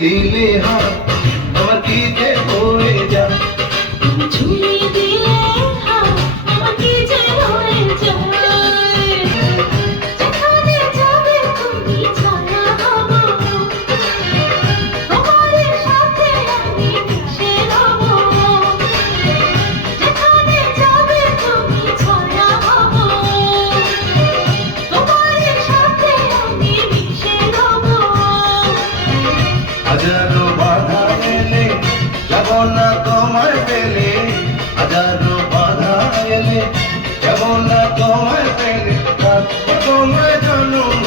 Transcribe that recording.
দিলে হাত আমার কি যে হয়ে যায়, তুমি ছুঁয়ে দিলে হাত আমার কি যে হয়ে যায়। যেখানে যাবে তুমি ছায়া হব, তোমার সাথে আমি মিশে রব। যেখানে যাবে তুমি ছায়া হব, তোমার সাথে আমি মিশে রব। হাজারো বাধা এলে যাব না তোমায় পেলে, হাজারো বাধা এলে যাব না তোমায় পেলে, থাকবো তোমায় জন্ম